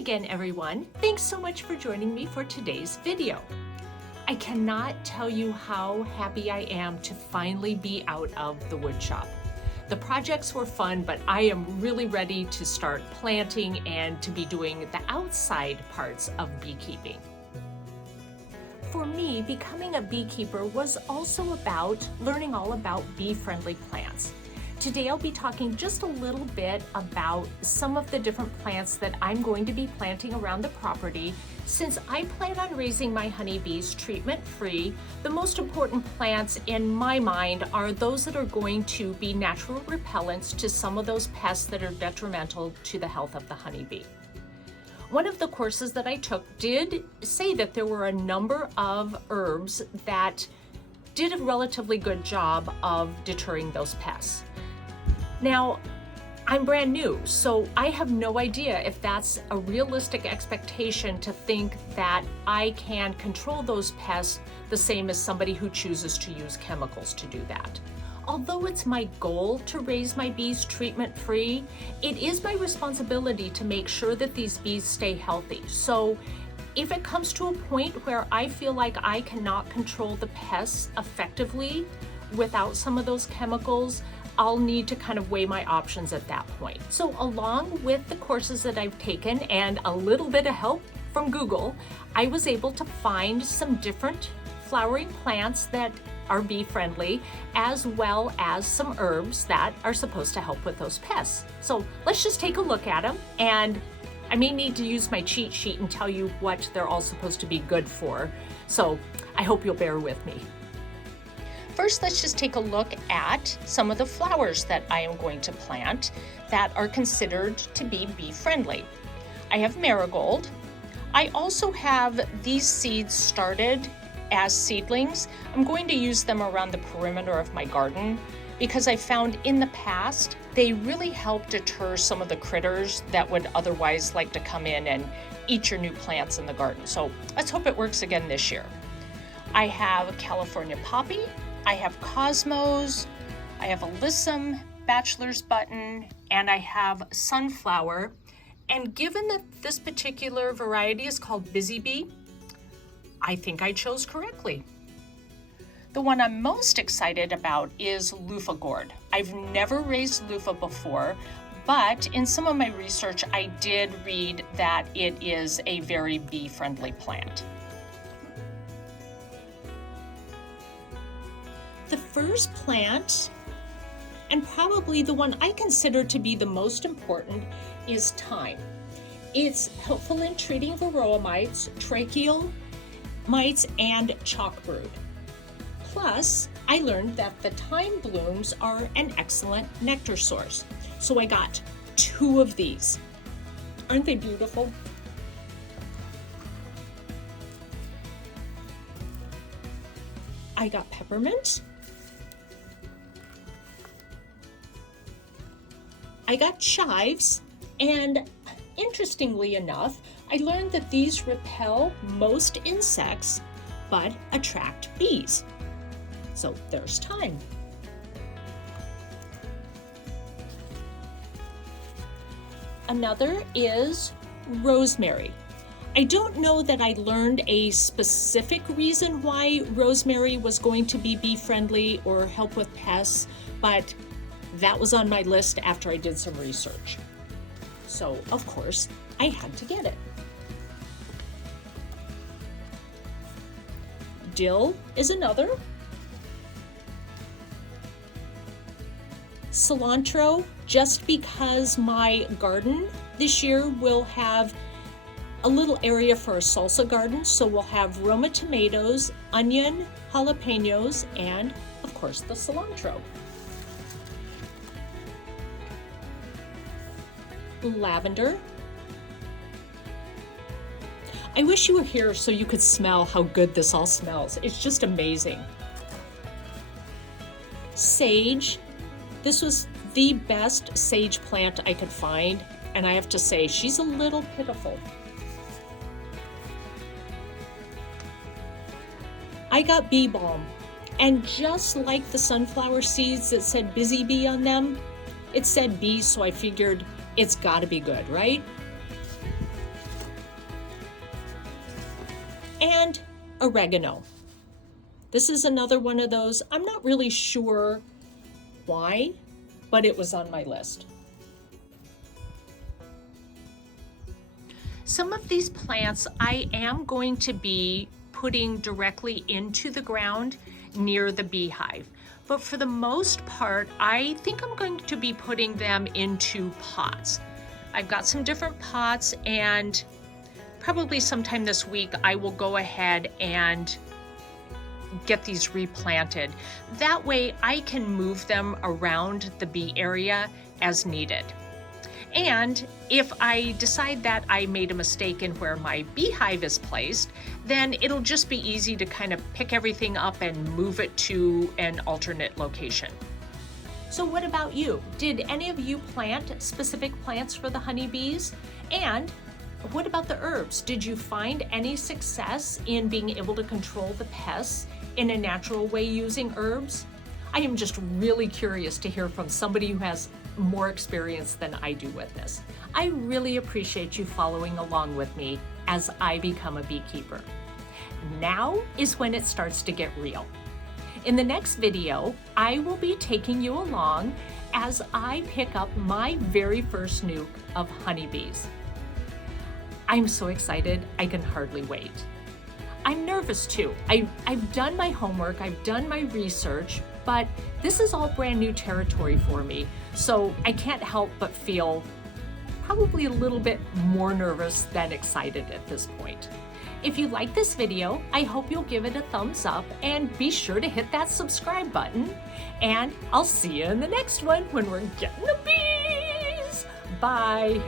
again, everyone. Thanks so much for joining me for today's video. I cannot tell you how happy I am to finally be out of the wood shop. The projects were fun, but I am really ready to start planting and to be doing the outside parts of beekeeping. For me, becoming a beekeeper was also about learning all about bee-friendly plants. Today I'll be talking just a little bit about some of the different plants that I'm going to be planting around the property. Since I plan on raising my honeybees treatment-free, the most important plants in my mind are those that are going to be natural repellents to some of those pests that are detrimental to the health of the honeybee. One of the courses that I took did say that there were a number of herbs that did a relatively good job of deterring those pests. Now, I'm brand new, so I have no idea if that's a realistic expectation to think that I can control those pests the same as somebody who chooses to use chemicals to do that. Although it's my goal to raise my bees treatment-free, it is my responsibility to make sure that these bees stay healthy. So if it comes to a point where I feel like I cannot control the pests effectively without some of those chemicals, I'll need to kind of weigh my options at that point. So along with the courses that I've taken and a little bit of help from Google, I was able to find some different flowering plants that are bee friendly, as well as some herbs that are supposed to help with those pests. So let's just take a look at them, and I may need to use my cheat sheet and tell you what they're all supposed to be good for. So I hope you'll bear with me. First, let's just take a look at some of the flowers that I am going to plant that are considered to be bee friendly. I have marigold. I also have these seeds started as seedlings. I'm going to use them around the perimeter of my garden because I found in the past they really help deter some of the critters that would otherwise like to come in and eat your new plants in the garden. So let's hope it works again this year. I have California poppy, I have cosmos, I have alyssum, bachelor's button, and I have sunflower. And given that this particular variety is called busy bee, I think I chose correctly. The one I'm most excited about is loofah gourd. I've never raised loofah before, but in some of my research, I did read that it is a very bee-friendly plant. The first plant, and probably the one I consider to be the most important, is thyme. It's helpful in treating varroa mites, tracheal mites, and chalkbrood. Plus, I learned that the thyme blooms are an excellent nectar source. So I got 2 of these. Aren't they beautiful? I got peppermint. I got chives, and interestingly enough, I learned that these repel most insects, but attract bees. So there's thyme. Another is rosemary. I don't know that I learned a specific reason why rosemary was going to be bee friendly or help with pests, but that was on my list after I did some research. So, of course, I had to get it. Dill is another. Cilantro, just because my garden this year will have a little area for a salsa garden, so we'll have Roma tomatoes, onion, jalapenos, and of course the cilantro. Lavender. I wish you were here so you could smell how good this all smells. It's just amazing. Sage. This was the best sage plant I could find, and I have to say, she's a little pitiful. I got bee balm, and just like the sunflower seeds that said busy bee on them, it said bees, so I figured it's gotta be good, right? and oregano. This is another one of those, I'm not really sure why, but it was on my list. Some of these plants I am going to be putting directly into the ground near the beehive. But for the most part, I think I'm going to be putting them into pots. I've got some different pots, and probably sometime this week I will go ahead and get these replanted. That way I can move them around the bee area as needed. And if I decide that I made a mistake in where my beehive is placed, then it'll just be easy to kind of pick everything up and move it to an alternate location. So what about you? Did any of you plant specific plants for the honeybees? And what about the herbs? Did you find any success in being able to control the pests in a natural way using herbs? I am just really curious to hear from somebody who has more experience than I do with this. I really appreciate you following along with me as I become a beekeeper. Now is when it starts to get real. In the next video, I will be taking you along as I pick up my very first nuke of honeybees. I'm so excited, I can hardly wait. I'm nervous too. I've done my homework, I've done my research, but this is all brand new territory for me, so I can't help but feel probably a little bit more nervous than excited at this point. If you like this video, I hope you'll give it a thumbs up and be sure to hit that subscribe button. And I'll see you in the next one when we're getting the bees. Bye.